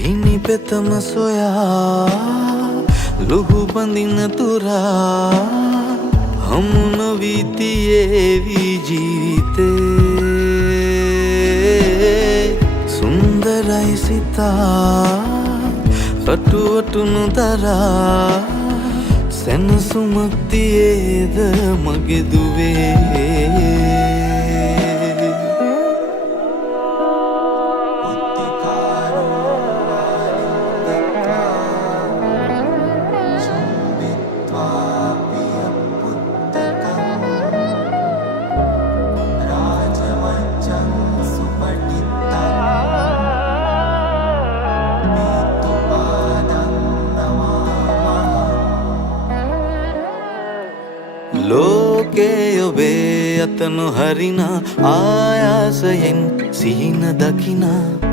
හිනි පෙතම සොයා ලුහු බඳින තුරා හමු නොවී තියේවි ජීවිතේ සුන්දරයි සිතා රටුවටුණු දරා සැනසුමක් තියේද මගේ දුවේ ලෝකේ ඔබේ අත නොහරිනා ආයාසයෙන් සිහින දකිනා